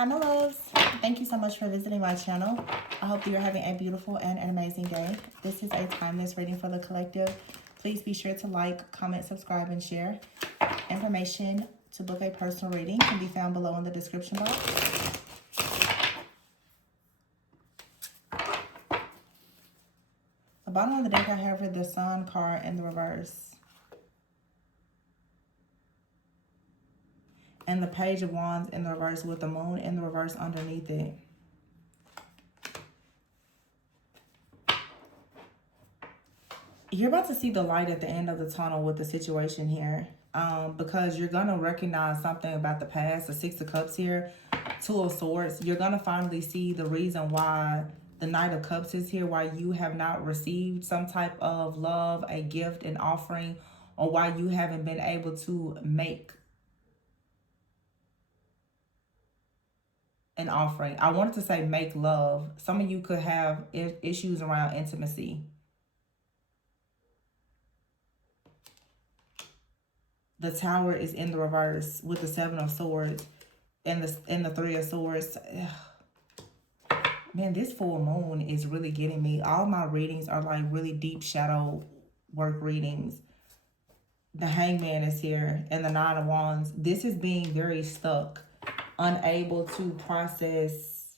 Hi, my loves. Thank you so much for visiting my channel. I hope that you're having a beautiful and an amazing day. This is a timeless reading for the collective. Please be sure to like, comment, subscribe, and share. Information to book a personal reading can be found below in the description box. The bottom of the deck, I have the Sun card in the reverse. And the Page of Wands in the reverse with the Moon in the reverse underneath it. You're about to see the light at the end of the tunnel with the situation here. Because you're going to recognize something about the past. The Six of Cups here. Two of Swords. You're going to finally see the reason why the Knight of Cups is here. Why you have not received some type of love, a gift, an offering. Or why you haven't been able to make an offering. I wanted to say make love. Some of you could have issues around intimacy. The Tower is in the reverse with the Seven of Swords and the Three of Swords. Ugh. Man, this full moon is really getting me. All my readings are like really deep shadow work readings. The Hangman is here and the Nine of Wands. This is being very stuck, unable to process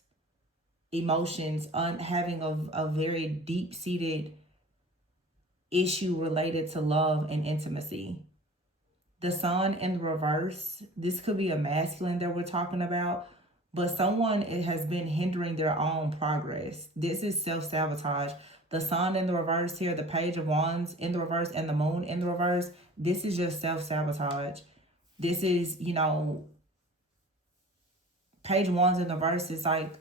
emotions, having a very deep-seated issue related to love and intimacy. The Sun in the reverse, this could be a masculine that we're talking about, but someone has been hindering their own progress. This is self-sabotage. The Sun in the reverse here, the Page of Wands in the reverse, and the Moon in the reverse, this is just self-sabotage. This is, you know, Page of Wands in the reverse is like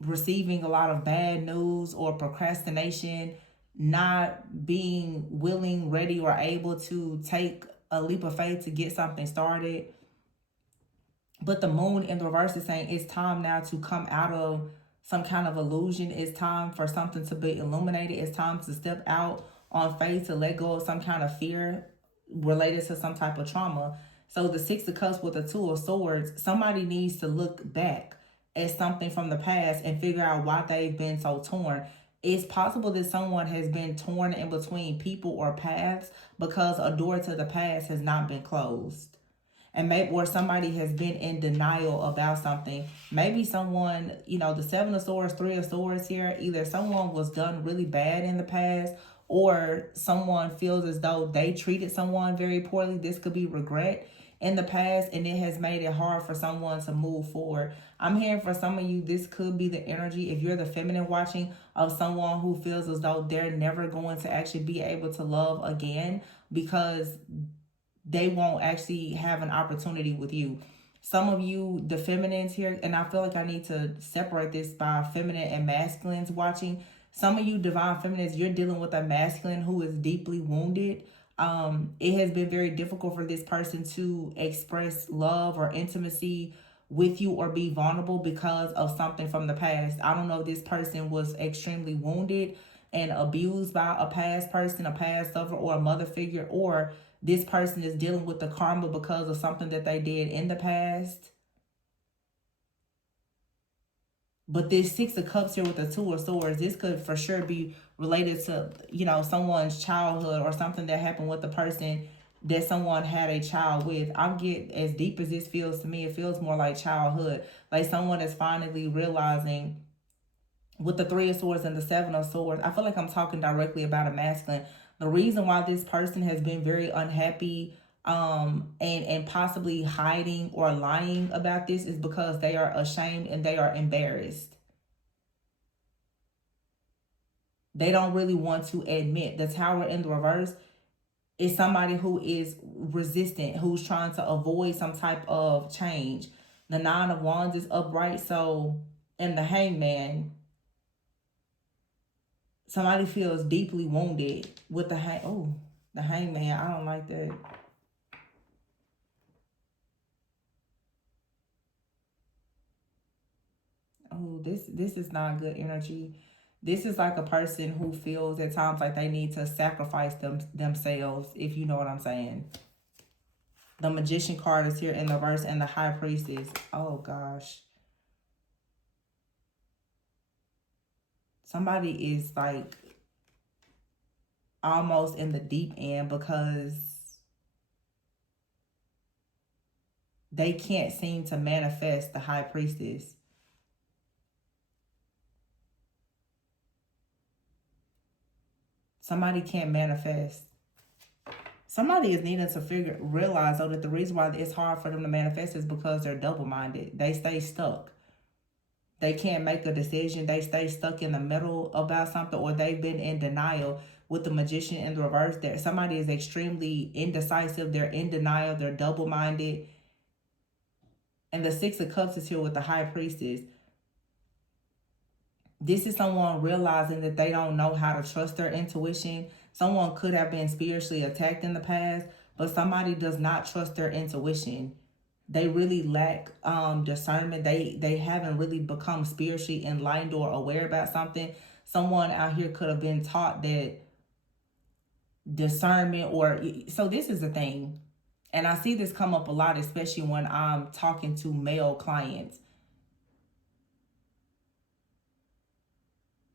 receiving a lot of bad news or procrastination, not being willing, ready, or able to take a leap of faith to get something started. But the Moon in the reverse is saying it's time now to come out of some kind of illusion. It's time for something to be illuminated. It's time to step out on faith, to let go of some kind of fear related to some type of trauma. So the Six of Cups with the Two of Swords, somebody needs to look back at something from the past and figure out why they've been so torn. It's possible that someone has been torn in between people or paths because a door to the past has not been closed. And maybe, or somebody has been in denial about something. Maybe someone, you know, the Seven of Swords, Three of Swords here, either someone was done really bad in the past or someone feels as though they treated someone very poorly. This could be regret in the past, and it has made it hard for someone to move forward. I'm hearing for some of you, this could be the energy, if you're the feminine watching, of someone who feels as though they're never going to actually be able to love again because they won't actually have an opportunity with you. Some of you, the feminines here, and I feel like I need to separate this by feminine and masculines watching. Some of you divine feminines, you're dealing with a masculine who is deeply wounded. It has been very difficult for this person to express love or intimacy with you or be vulnerable because of something from the past. I don't know if this person was extremely wounded and abused by a past person, a past lover, or a mother figure, or this person is dealing with the karma because of something that they did in the past. But this Six of Cups here with the Two of Swords, this could for sure be related to, you know, someone's childhood or something that happened with the person that someone had a child with. I get, as deep as this feels to me, it feels more like childhood. Like someone is finally realizing with the Three of Swords and the Seven of Swords. I feel like I'm talking directly about a masculine. The reason why this person has been very unhappy and possibly hiding or lying about this is because they are ashamed and they are embarrassed. They don't really want to admit. The Tower in the reverse is somebody who is resistant, who's trying to avoid some type of change. The Nine of Wands is upright, so, and the Hangman, somebody feels deeply wounded with the the Hangman. I don't like that. Oh, this is not good energy. This is like a person who feels at times like they need to sacrifice themselves, if you know what I'm saying. The Magician card is here in the reverse, and the High Priestess. Oh, gosh. Somebody is like almost in the deep end because they can't seem to manifest the High Priestess. Somebody can't manifest. Somebody is needing to realize, though, that the reason why it's hard for them to manifest is because they're double-minded. They stay stuck. They can't make a decision. They stay stuck in the middle about something, or they've been in denial. With the Magician in the reverse, there somebody is extremely indecisive. They're in denial. They're double-minded. And the Six of Cups is here with the High Priestess. This is someone realizing that they don't know how to trust their intuition. Someone could have been spiritually attacked in the past, but somebody does not trust their intuition. They really lack discernment. They haven't really become spiritually enlightened or aware about something. Someone out here could have been taught that discernment, or so this is the thing. And I see this come up a lot, especially when I'm talking to male clients.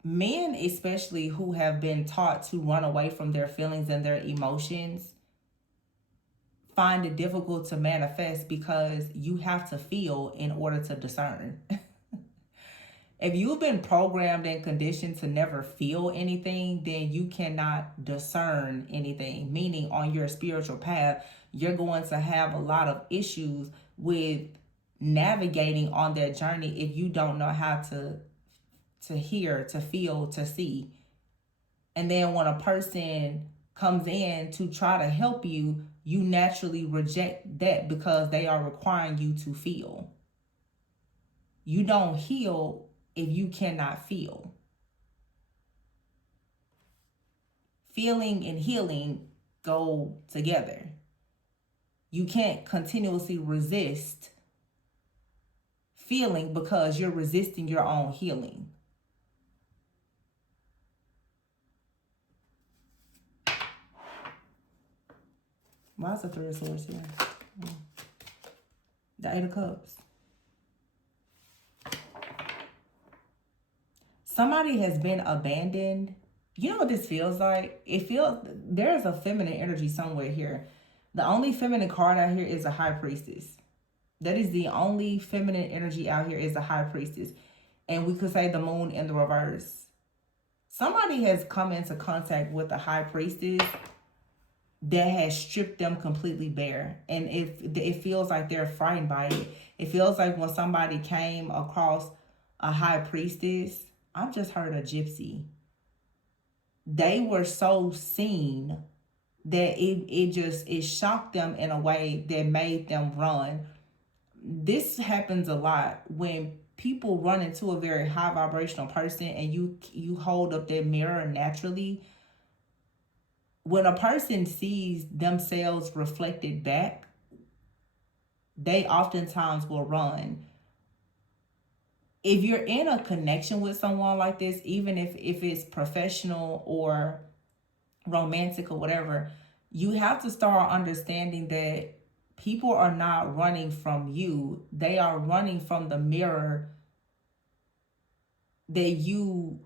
Men, especially, who have been taught to run away from their feelings and their emotions, find it difficult to manifest because you have to feel in order to discern. If you've been programmed and conditioned to never feel anything, then you cannot discern anything. Meaning, on your spiritual path, you're going to have a lot of issues with navigating on that journey if you don't know how to hear, to feel, to see. And then when a person comes in to try to help you, you naturally reject that because they are requiring you to feel. You don't heal if you cannot feel. Feeling and healing go together. You can't continuously resist feeling because you're resisting your own healing. Why is the Three of Swords here? The Eight of Cups. Somebody has been abandoned. You know what this feels like? It feels, there's a feminine energy somewhere here. The only feminine card out here is a High Priestess. That is the only feminine energy out here, is a High Priestess. And we could say the Moon in the reverse. Somebody has come into contact with a High Priestess that has stripped them completely bare. And it feels like they're frightened by it. It feels like when somebody came across a High Priestess, I've just heard a gypsy. They were so seen that it shocked them in a way that made them run. This happens a lot when people run into a very high vibrational person and you hold up their mirror naturally. When a person sees themselves reflected back, they oftentimes will run. If you're in a connection with someone like this, even if it's professional or romantic or whatever, you have to start understanding that people are not running from you. They are running from the mirror that you...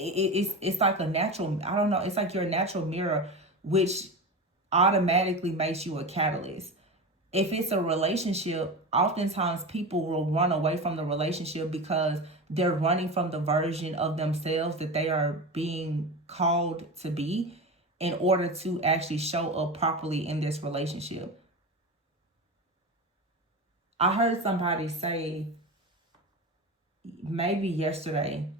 It's like a natural, I don't know, it's like your natural mirror, which automatically makes you a catalyst. If it's a relationship, oftentimes people will run away from the relationship because they're running from the version of themselves that they are being called to be in order to actually show up properly in this relationship. I heard somebody say, maybe yesterday,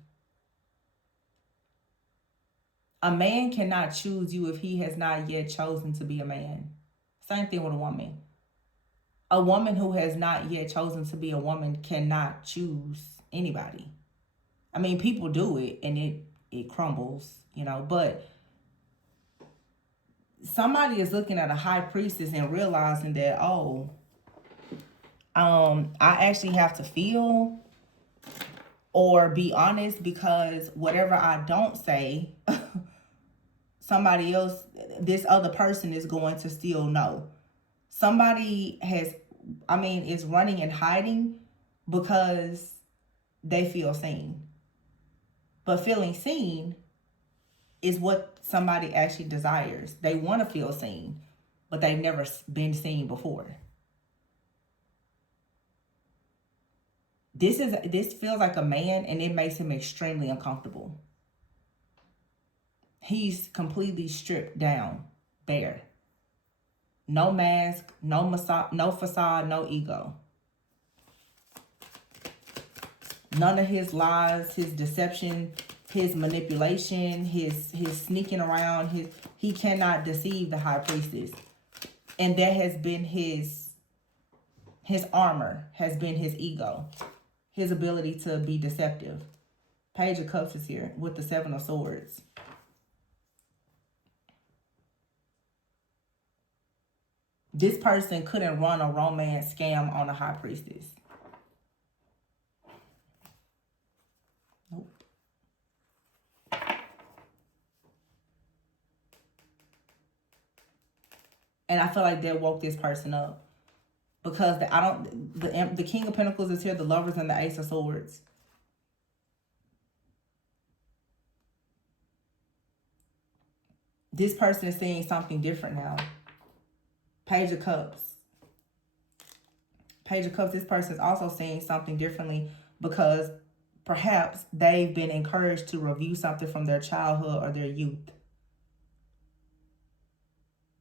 a man cannot choose you if he has not yet chosen to be a man. Same thing with a woman. A woman who has not yet chosen to be a woman cannot choose anybody. I mean, people do it and it crumbles, you know, but somebody is looking at a High Priestess and realizing that, oh, I actually have to feel or be honest, because whatever I don't say, somebody else, this other person is going to still know. Somebody is running and hiding because they feel seen. But feeling seen is what somebody actually desires. They want to feel seen, but they've never been seen before. This feels like a man, and it makes him extremely uncomfortable. He's completely stripped down, bare. No mask, no facade, no ego. None of his lies, his deception, his manipulation, his sneaking around, he cannot deceive the high priestess. And that has been his armor, has been his ego, his ability to be deceptive. Page of Cups is here with the Seven of Swords. This person couldn't run a romance scam on a high priestess. Nope. And I feel like they woke this person up. Because the King of Pentacles is here, the Lovers, and the Ace of Swords. This person is seeing something different now. Page of Cups. Page of Cups, this person is also seeing something differently because perhaps they've been encouraged to review something from their childhood or their youth.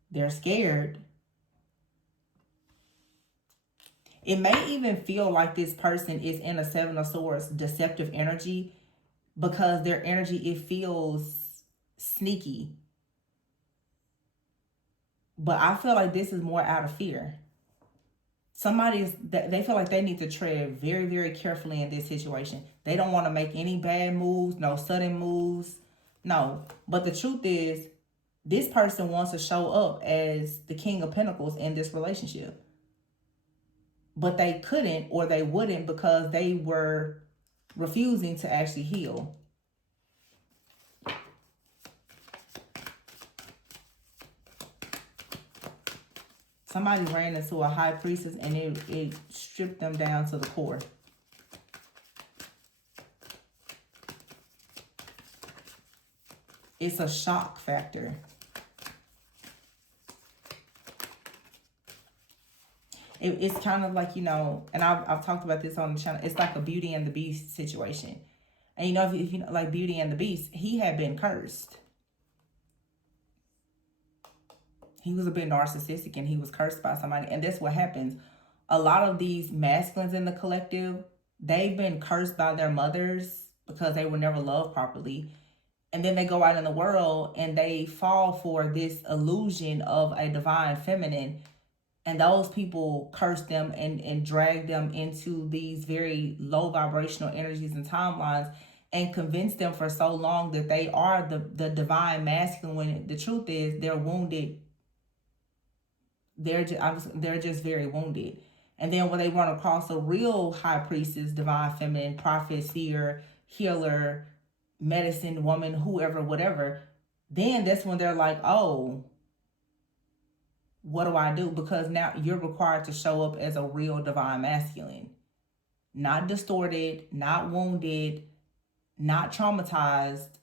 They're scared. It may even feel like this person is in a Seven of Swords deceptive energy because their energy, it feels sneaky. But I feel like this is more out of fear. They feel like they need to tread very, very carefully in this situation. They don't want to make any bad moves, no sudden moves. No. But the truth is, this person wants to show up as the King of Pentacles in this relationship. But they couldn't or they wouldn't because they were refusing to actually heal. Somebody ran into a high priestess and it stripped them down to the core. It's a shock factor. It's kind of like, and I've talked about this on the channel. It's like a Beauty and the Beast situation. And if you know, like Beauty and the Beast, he had been cursed. He was a bit narcissistic and he was cursed by somebody. And that's what happens. A lot of these masculines in the collective, they've been cursed by their mothers because they were never loved properly. And then they go out in the world and they fall for this illusion of a divine feminine. And those people curse them and drag them into these very low vibrational energies and timelines and convince them for so long that they are the divine masculine when the truth is they're wounded. They're just very wounded. And then when they run across a real high priestess, divine feminine, prophet, seer, healer, medicine woman, whoever, whatever, then that's when they're like, oh, what do I do? Because now you're required to show up as a real divine masculine. Not distorted, not wounded, not traumatized,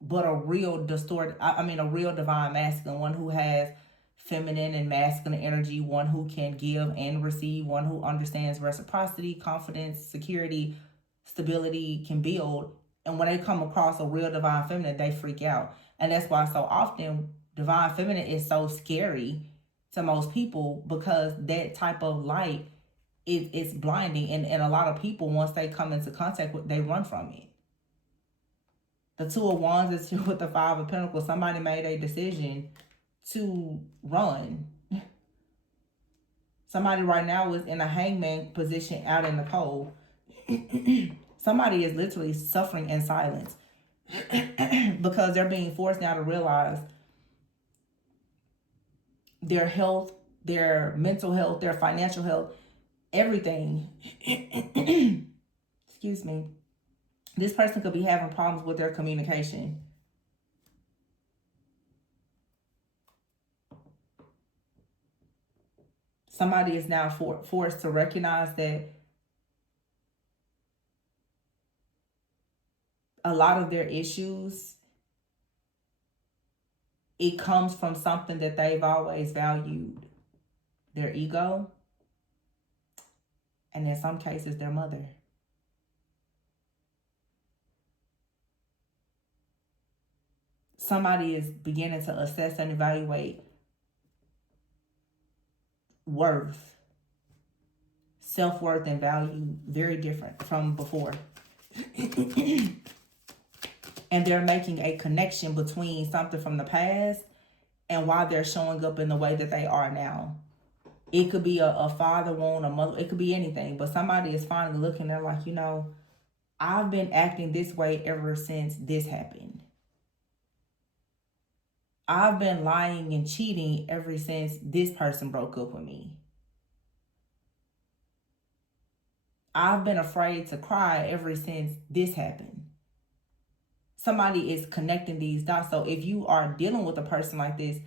but a real a real divine masculine, one who has feminine and masculine energy, one who can give and receive, one who understands reciprocity, confidence, security, stability, can build. And when they come across a real divine feminine, they freak out. And that's why so often divine feminine is so scary to most people, because that type of light is blinding. And a lot of people, once they come into contact with, they run from it. The Two of Wands is here with the Five of Pentacles. Somebody made a decision to run. Somebody right now is in a hangman position out in the cold. Somebody is literally suffering in silence because they're being forced now to realize their health, their mental health, their financial health, everything. Excuse me. This person could be having problems with their communication. Somebody is now forced to recognize that a lot of their issues, it comes from something that they've always valued, their ego, and in some cases, their mother. Somebody is beginning to assess and evaluate worth, self-worth, and value very different from before. And they're making a connection between something from the past and why they're showing up in the way that they are now. It could be a father wound, a mother, it could be anything, but somebody is finally looking, they're like, I've been acting this way ever since this happened. I've been lying and cheating ever since this person broke up with me. I've been afraid to cry ever since this happened. Somebody is connecting these dots. So if you are dealing with a person like this,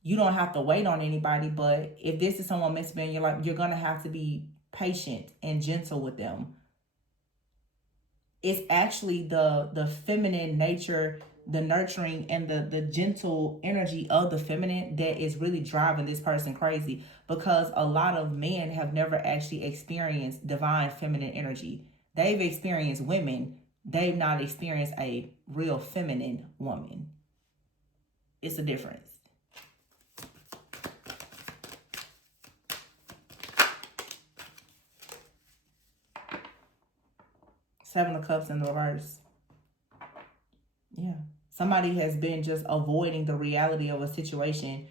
you don't have to wait on anybody. But if this is someone meant to be in your life, you're going to have to be patient and gentle with them. It's actually the feminine nature, the nurturing and the gentle energy of the feminine that is really driving this person crazy, because a lot of men have never actually experienced divine feminine energy. They've experienced women. They've not experienced a real feminine woman. It's a difference. Seven of Cups in the reverse. Yeah. Somebody has been just avoiding the reality of a situation.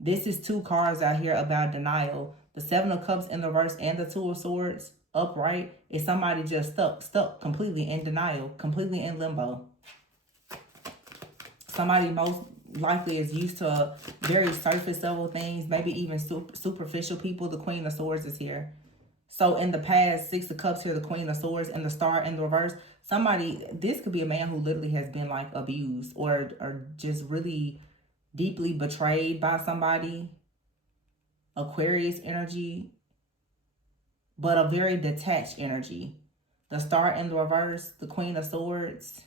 This is two cards out here about denial. The Seven of Cups in the reverse and the Two of Swords upright is somebody just stuck completely in denial, completely in limbo. Somebody most likely is used to very surface level things, maybe even superficial people. The Queen of Swords is here. So in the past, Six of Cups here, the Queen of Swords and the Star in the reverse. This could be a man who literally has been like abused or just really deeply betrayed by somebody. Aquarius energy, but a very detached energy. The Star in the reverse, the Queen of Swords.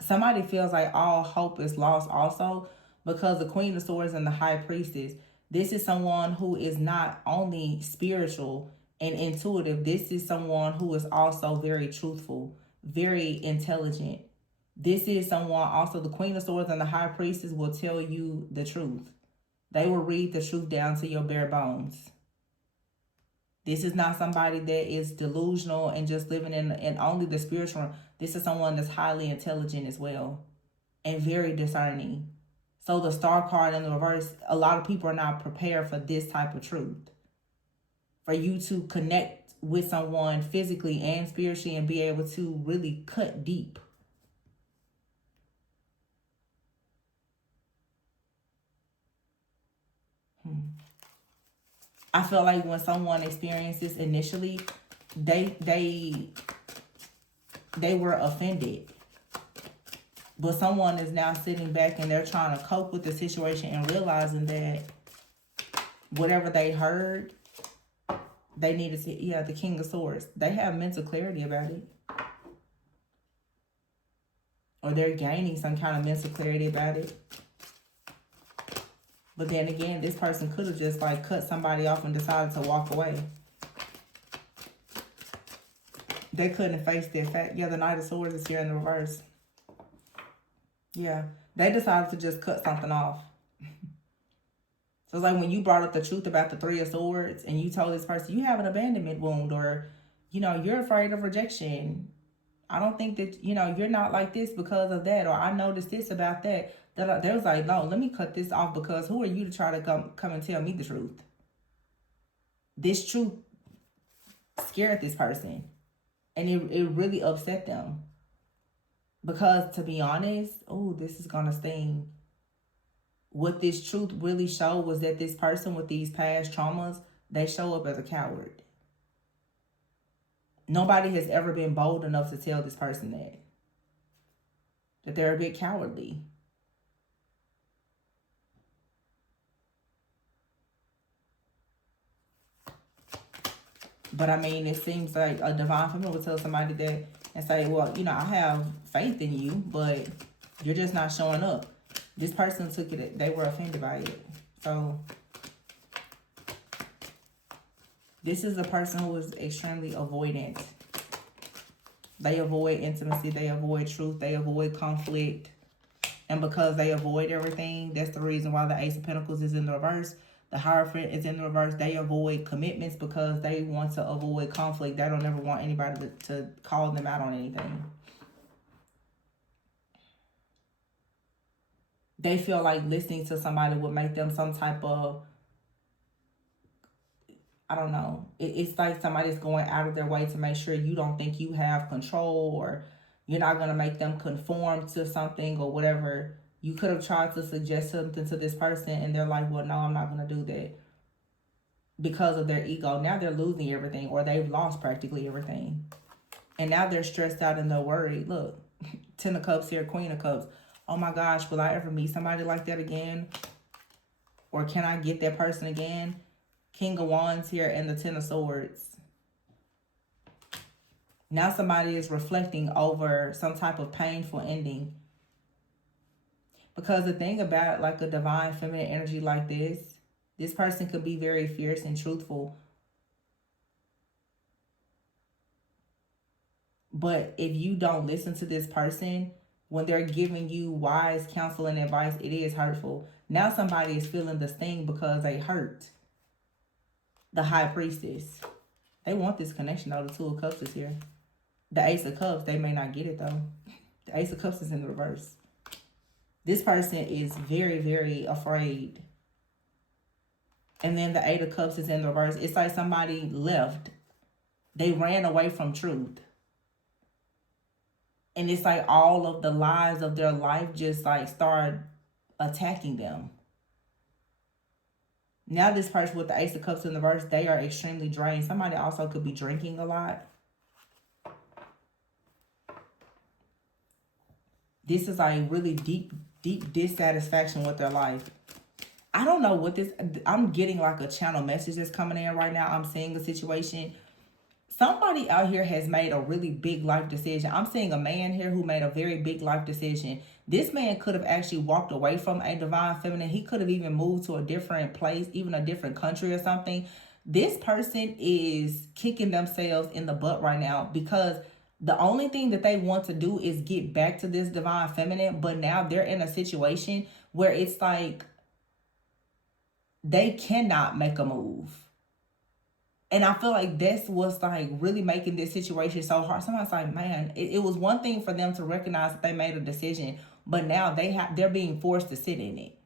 Somebody feels like all hope is lost also, because the Queen of Swords and the High Priestess, this is someone who is not only spiritual and intuitive, this is someone who is also very truthful, very intelligent. This is someone also, the Queen of Swords and the High Priestess will tell you the truth. They will read the truth down to your bare bones. This is not somebody that is delusional and just living in only the spiritual realm. This is someone that's highly intelligent as well and very discerning. So the Star card in the reverse, a lot of people are not prepared for this type of truth. For you to connect with someone physically and spiritually and be able to really cut deep. I feel like when someone experiences initially, they were offended. But someone is now sitting back and they're trying to cope with the situation and realizing that whatever they heard, they needed to, the King of Swords. They have mental clarity about it. Or they're gaining some kind of mental clarity about it. But then again, this person could have just like cut somebody off and decided to walk away. They couldn't face their fact. Yeah, the Knight of Swords is here in the reverse. Yeah, they decided to just cut something off. So it's like when you brought up the truth about the Three of Swords and you told this person you have an abandonment wound, or, you're afraid of rejection. I don't think that, you're not like this because of that, or I noticed this about that. They was like, no, let me cut this off, because who are you to try to come and tell me the truth? This truth scared this person, and it really upset them. Because to be honest, this is going to sting. What this truth really showed was that this person with these past traumas, they show up as a coward. Nobody has ever been bold enough to tell this person that. that they're a bit cowardly. But I mean, it seems like a divine feminine would tell somebody that and say, well, I have faith in you, but you're just not showing up. This person took it, they were offended by it. So this is a person who is extremely avoidant. They avoid intimacy, they avoid truth, they avoid conflict. And because they avoid everything, that's the reason why the Ace of Pentacles is in the reverse. The Hierophant is in the reverse. They avoid commitments because they want to avoid conflict. They don't ever want anybody to call them out on anything. They feel like listening to somebody would make them some type of, I don't know. It's like somebody's going out of their way to make sure you don't think you have control, or you're not going to make them conform to something or whatever. You could have tried to suggest something to this person and they're like, well, no, I'm not going to do that. Because of their ego. Now they're losing everything, or they've lost practically everything. And now they're stressed out and they're worried. Look, 10 of Cups here, Queen of Cups. Oh my gosh, will I ever meet somebody like that again? Or can I get that person again? King of Wands here and the 10 of Swords. Now somebody is reflecting over some type of painful ending. Because the thing about like a divine feminine energy like this person could be very fierce and truthful. But if you don't listen to this person, when they're giving you wise counsel and advice, it is hurtful. Now somebody is feeling the sting because they hurt. The High Priestess. They want this connection though. The Two of Cups is here. The Ace of Cups, they may not get it though. The Ace of Cups is in the reverse. This person is very, very afraid. And then the Eight of Cups is in the reverse. It's like somebody left. They ran away from truth. And it's like all of the lies of their life just like start attacking them. Now this person with the Ace of Cups in the reverse, they are extremely drained. Somebody also could be drinking a lot. This is like really deep dissatisfaction with their life. I don't know what this, I'm getting like a channel message that's coming in right now. I'm seeing a situation. Somebody out here has made a really big life decision. I'm seeing a man here who made a very big life decision. This man could have actually walked away from a divine feminine. He could have even moved to a different place, even a different country or something. This person is kicking themselves in the butt right now because the only thing that they want to do is get back to this divine feminine. But now they're in a situation where it's like they cannot make a move. And I feel like that's what's like really making this situation so hard. Somebody's like, man, it was one thing for them to recognize that they made a decision, but now they're being forced to sit in it.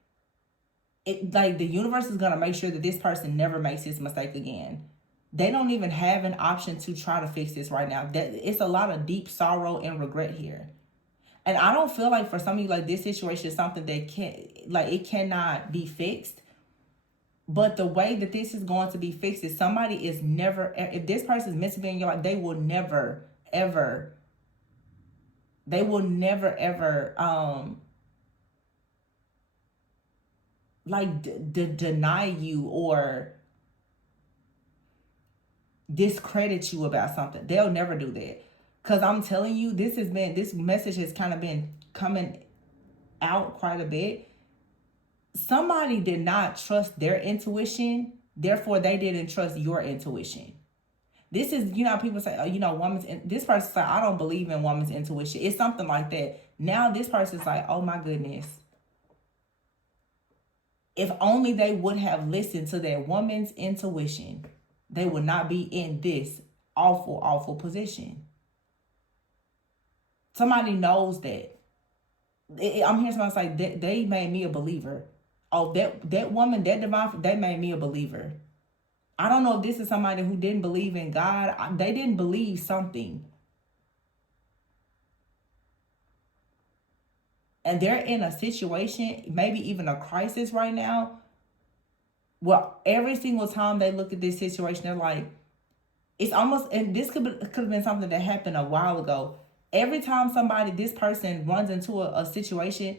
It like the universe is gonna make sure that this person never makes this mistake again. They don't even have an option to try to fix this right now. That it's a lot of deep sorrow and regret here. And I don't feel like for some of you, like this situation is something that it cannot be fixed. But the way that this is going to be fixed is somebody is never, if this person is meant to be in your life, they will never, ever, deny you or discredit you about something. They'll never do that. Because I'm telling you, this message has kind of been coming out quite a bit. Somebody did not trust their intuition, therefore they didn't trust your intuition. This is, people say, this person's like, I don't believe in woman's intuition. It's something like that. Now this person's like, oh my goodness. If only they would have listened to their woman's intuition, they would not be in this awful, awful position. Somebody knows that. I'm hearing somebody say, they made me a believer. Oh, that woman, that divine, they made me a believer. I don't know if this is somebody who didn't believe in God. They didn't believe something. And they're in a situation, maybe even a crisis right now, where every single time they look at this situation, they're like, it's almost, and this could have been something that happened a while ago. Every time this person runs into a situation,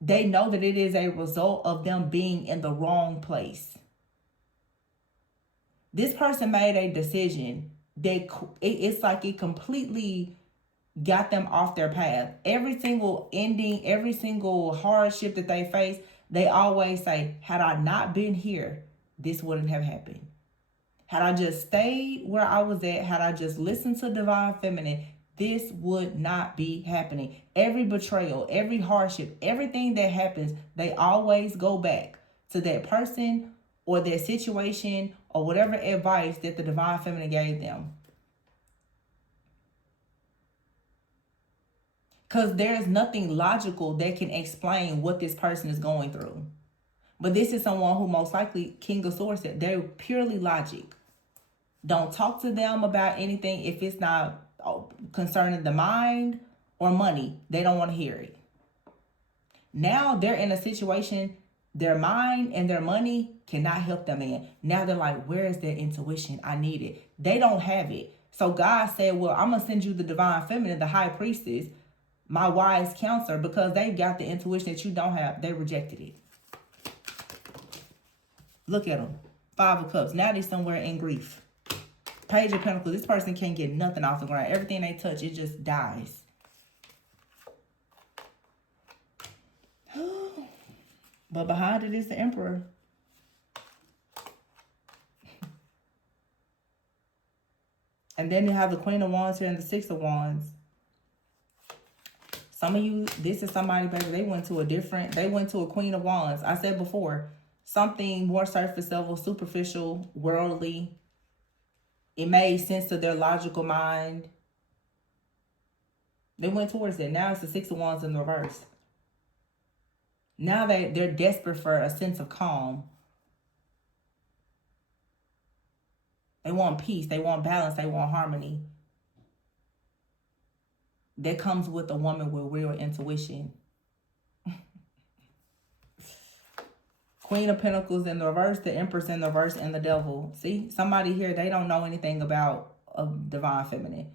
they know that it is a result of them being in the wrong place. This person made a decision that it's like it completely got them off their path. Every single ending, every single hardship that they face, they always say, had I not been here, this wouldn't have happened. Had I just stayed where I was at, had I just listened to Divine Feminine, this would not be happening. Every betrayal, every hardship, everything that happens, they always go back to that person or their situation or whatever advice that the Divine Feminine gave them. Because there's nothing logical that can explain what this person is going through. But this is someone who most likely, King of Swords said, they're purely logic. Don't talk to them about anything if it's not concerning the mind or money. They don't want to hear it. Now they're in a situation their mind and their money cannot help them in. Now they're like, where is their intuition? I need it. They don't have it. So God said, well, I'm going to send you the Divine Feminine, the High Priestess, my wise counselor, because they got the intuition that you don't have. They rejected it. Look at them. 5 of Cups. Now they're somewhere in grief. Page of Pentacles. This person can't get nothing off the ground. Everything they touch, it just dies. But behind it is the Emperor. And then you have the Queen of Wands here and the 6 of Wands. Some of you, this is somebody, baby, they went to a Queen of Wands. I said before, something more surface level, superficial, worldly. It made sense to their logical mind. They went towards it. Now it's the 6 of Wands in the reverse. Now they're desperate for a sense of calm. They want peace. They want balance. They want harmony. That comes with a woman with real intuition. Queen of Pentacles in the reverse, the Empress in the reverse, and the Devil. See, somebody here, they don't know anything about a Divine Feminine.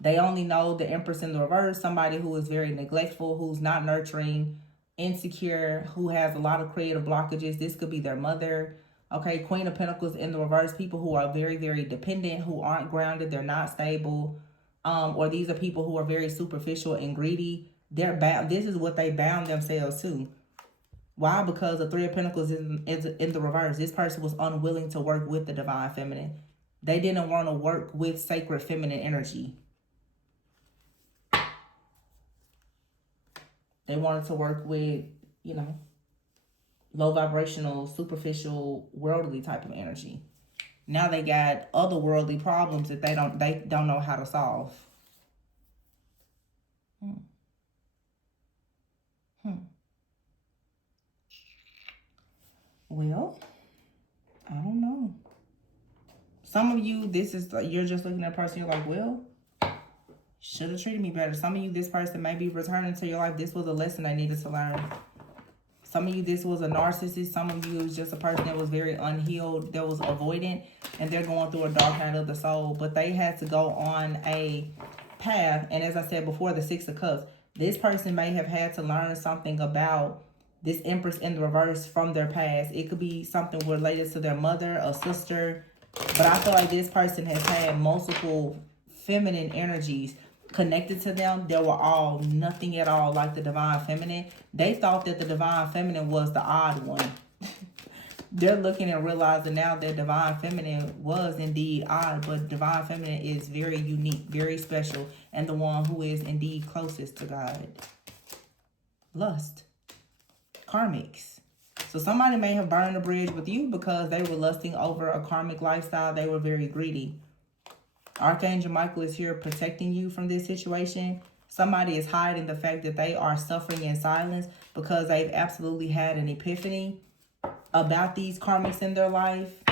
They only know the Empress in the reverse, somebody who is very neglectful, who's not nurturing, insecure, who has a lot of creative blockages. This could be their mother. Okay, Queen of Pentacles in the reverse, people who are very, very dependent, who aren't grounded, they're not stable. Or these are people who are very superficial and greedy. They're bound. This is what they bound themselves to. Why? Because the 3 of Pentacles is in the reverse. This person was unwilling to work with the Divine Feminine. They didn't want to work with sacred feminine energy. They wanted to work with, low vibrational, superficial, worldly type of energy. Now they got other worldly problems that they don't know how to solve. Well, I don't know. Some of you, you're just looking at a person, you're like, well, should have treated me better. Some of you, this person may be returning to your life. This was a lesson they needed to learn. Some of you, this was a narcissist. Some of you, it was just a person that was very unhealed, that was avoidant, and they're going through a dark night of the soul. But they had to go on a path. And as I said before, the 6 of Cups, this person may have had to learn something about this Empress in the reverse from their past. It could be something related to their mother, a sister. But I feel like this person has had multiple feminine energies connected to them. They were all nothing at all like the Divine Feminine. They thought that the Divine Feminine was the odd one. They're looking and realizing now that Divine Feminine was indeed odd, but Divine Feminine is very unique, very special, and the one who is indeed closest to God. Lust. Karmics. So somebody may have burned a bridge with you because they were lusting over a karmic lifestyle. They were very greedy. Archangel Michael is here protecting you from this situation. Somebody is hiding the fact that they are suffering in silence because they've absolutely had an epiphany about these karmics in their life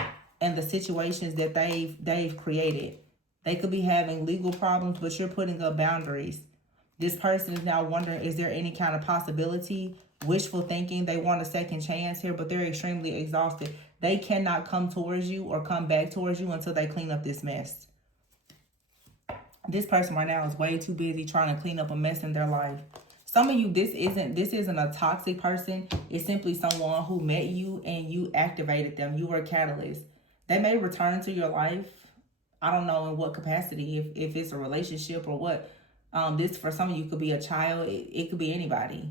and the situations that they've created. They could be having legal problems, but you're putting up boundaries. This person is now wondering, is there any kind of possibility? Wishful thinking, they want a second chance here, but they're extremely exhausted. They cannot come towards you or come back towards you until they clean up this mess. This person right now is way too busy trying to clean up a mess in their life. Some of you, this isn't a toxic person. It's simply someone who met you and you activated them. You were a catalyst. They may return to your life. I don't know in what capacity, if it's a relationship or what. This for some of you could be a child. It could be anybody.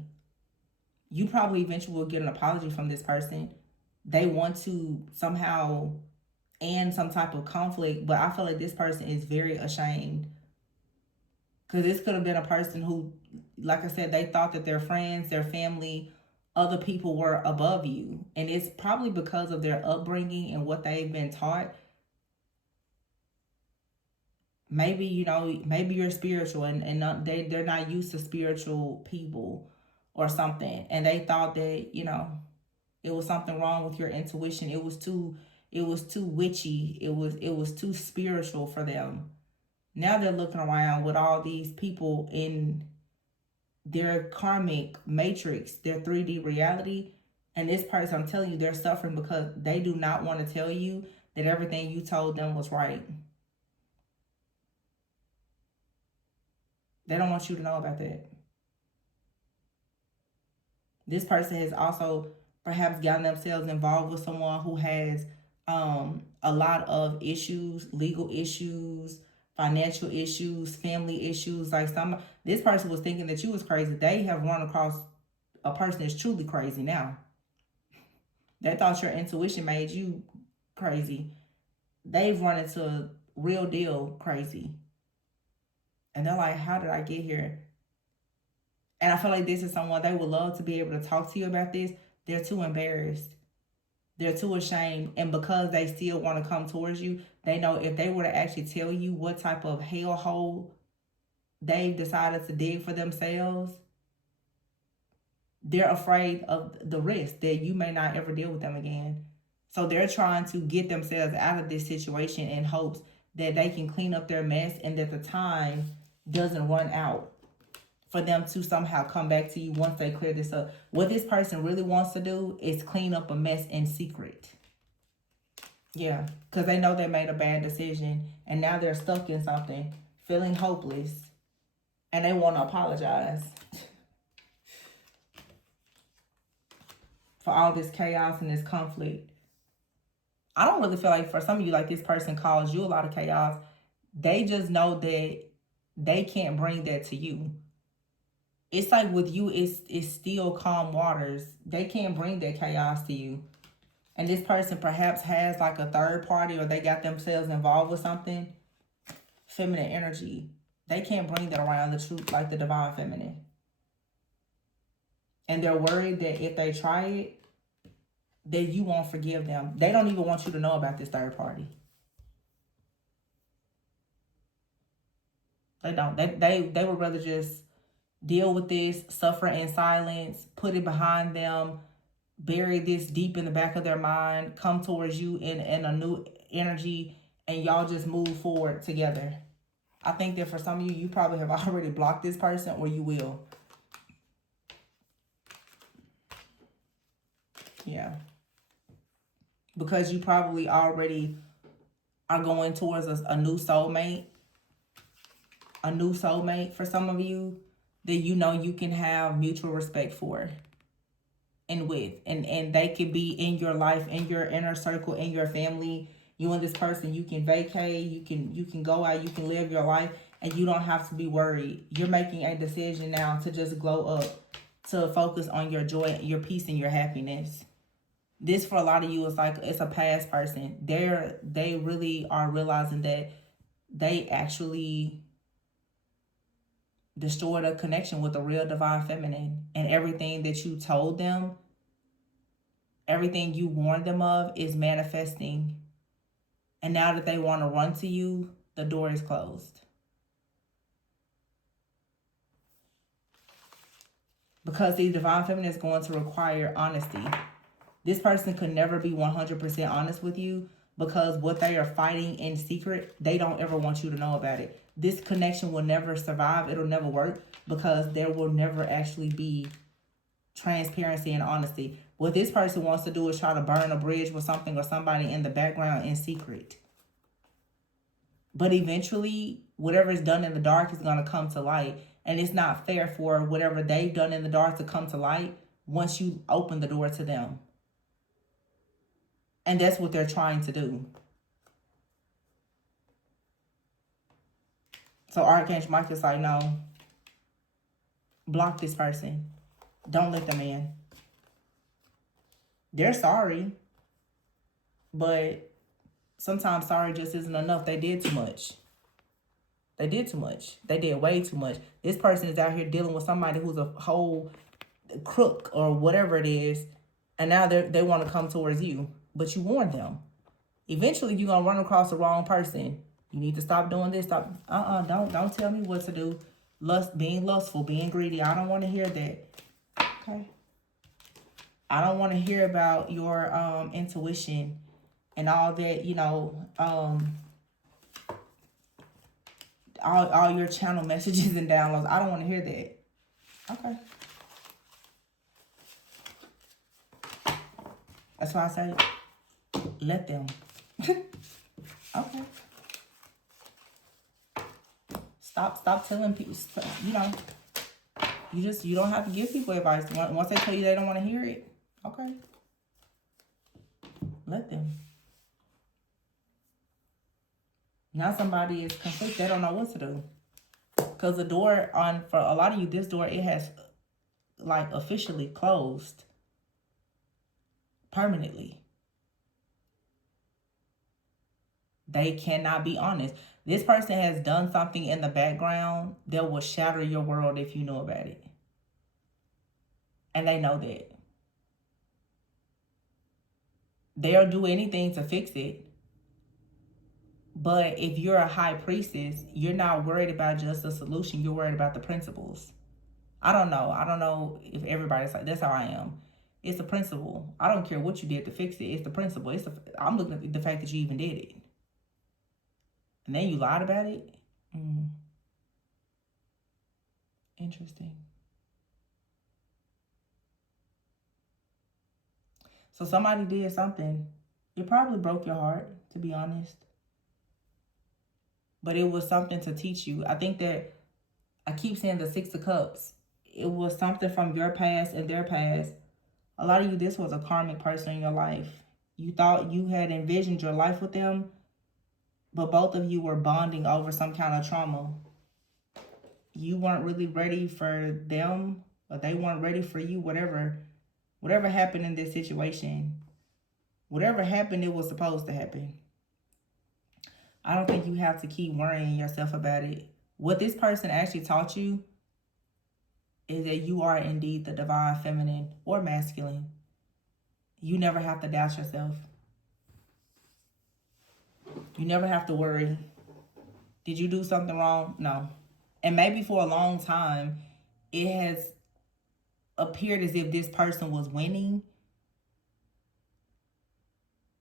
You probably eventually will get an apology from this person. They want to somehow end some type of conflict, but I feel like this person is very ashamed. Because this could have been a person who, like I said, they thought that their friends, their family, other people were above you. And it's probably because of their upbringing and what they've been taught. Maybe, maybe you're spiritual and not, they're not used to spiritual people or something. And they thought that, it was something wrong with your intuition. It was too witchy. It was too spiritual for them. Now they're looking around with all these people in their karmic matrix, their 3D reality. And this person, I'm telling you, they're suffering because they do not want to tell you that everything you told them was right. They don't want you to know about that. This person has also perhaps gotten themselves involved with someone who has a lot of issues, legal issues, financial issues, family issues. Like this person was thinking that you was crazy. They have run across a person that's truly crazy now. They thought your intuition made you crazy. They've run into real deal crazy. And they're like, how did I get here? And I feel like this is someone they would love to be able to talk to you about this. They're too embarrassed. They're too ashamed. And because they still want to come towards you, they know if they were to actually tell you what type of hellhole they've decided to dig for themselves, they're afraid of the risk that you may not ever deal with them again. So they're trying to get themselves out of this situation in hopes that they can clean up their mess and that the time doesn't run out for them to somehow come back to you once they clear this up. What this person really wants to do is clean up a mess in secret. Yeah, because they know they made a bad decision and now they're stuck in something, feeling hopeless, and they want to apologize for all this chaos and this conflict. I don't really feel like for some of you, like this person caused you a lot of chaos. They just know that they can't bring that to you. It's like with you, it's still calm waters. They can't bring that chaos to you. And this person perhaps has like a third party or they got themselves involved with something. Feminine energy. They can't bring that around the truth like the divine feminine. And they're worried that if they try it, that you won't forgive them. They don't even want you to know about this third party. They don't. They would rather just deal with this, suffer in silence, put it behind them, bury this deep in the back of their mind, come towards you in a new energy, and y'all just move forward together. I think that for some of you, you probably have already blocked this person or you will. Yeah. Because you probably already are going towards a new soulmate. A new soulmate for some of you that you know you can have mutual respect for and with. And they could be in your life, in your inner circle, in your family. You and this person, you can vacate, you can go out, you can live your life, and you don't have to be worried. You're making a decision now to just glow up, to focus on your joy, your peace, and your happiness. This for a lot of you is like it's a past person. They really are realizing that they actually destroyed a connection with the real divine feminine, and everything that you told them, everything you warned them of is manifesting. And now that they want to run to you, the door is closed. Because the divine feminine is going to require honesty. This person could never be 100% honest with you because what they are fighting in secret, they don't ever want you to know about it. This connection will never survive. It'll never work because there will never actually be transparency and honesty. What this person wants to do is try to burn a bridge with something or somebody in the background in secret. But eventually, whatever is done in the dark is going to come to light. And it's not fair for whatever they've done in the dark to come to light once you open the door to them. And that's what they're trying to do. So Archangel Michael's like, no, block this person. Don't let them in. They're sorry, but sometimes sorry just isn't enough. They did too much. They did too much. They did way too much. This person is out here dealing with somebody who's a whole crook or whatever it is, and now they want to come towards you, but you warned them. Eventually, you're gonna run across the wrong person. You need to stop doing this. Stop. Don't tell me what to do. Being lustful, being greedy. I don't want to hear that. Okay. I don't want to hear about your intuition and all that, you know, all your channel messages and downloads. I don't want to hear that. Okay. That's why I say, let them. Okay. Stop telling people, you know, you don't have to give people advice. Once they tell you they don't want to hear it, okay. Let them. Now somebody is conflicted. They don't know what to do. Because the door for a lot of you, this door, it has like officially closed permanently. They cannot be honest. This person has done something in the background that will shatter your world if you know about it. And they know that. They'll do anything to fix it. But if you're a high priestess, you're not worried about just the solution. You're worried about the principles. I don't know. I don't know if everybody's like, that's how I am. It's the principle. I don't care what you did to fix it. It's the principle. I'm looking at the fact that you even did it. And then you lied about it? Interesting. So somebody did something. It probably broke your heart, to be honest. But it was something to teach you. I think that, I keep saying the Six of Cups. It was something from your past and their past. A lot of you, this was a karmic person in your life. You thought you had envisioned your life with them, but both of you were bonding over some kind of trauma. You weren't really ready for them, or they weren't ready for you, whatever happened in this situation. Whatever happened, it was supposed to happen. I don't think you have to keep worrying yourself about it. What this person actually taught you is that you are indeed the divine feminine or masculine. You never have to doubt yourself. You never have to worry. Did you do something wrong? No. And maybe for a long time, it has appeared as if this person was winning.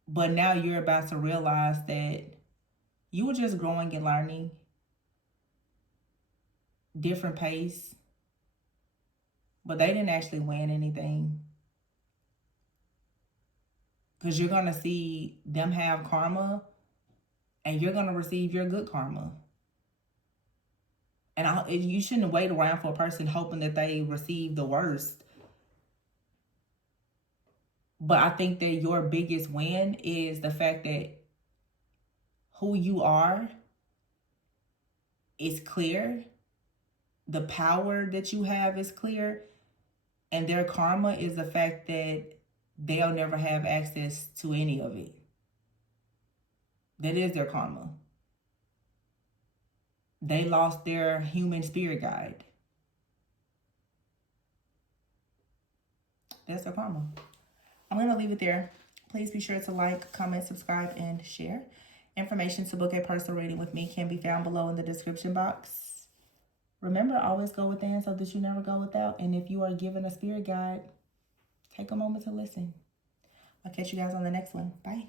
But now you're about to realize that you were just growing and learning. Different pace. But they didn't actually win anything. Because you're going to see them have karma, and you're going to receive your good karma. And you shouldn't wait around for a person hoping that they receive the worst. But I think that your biggest win is the fact that who you are is clear. The power that you have is clear. And their karma is the fact that they'll never have access to any of it. That is their karma. They lost their human spirit guide. That's their karma. I'm going to leave it there. Please be sure to like, comment, subscribe, and share. Information to book a personal reading with me can be found below in the description box. Remember, always go within so that you never go without. And if you are given a spirit guide, take a moment to listen. I'll catch you guys on the next one. Bye.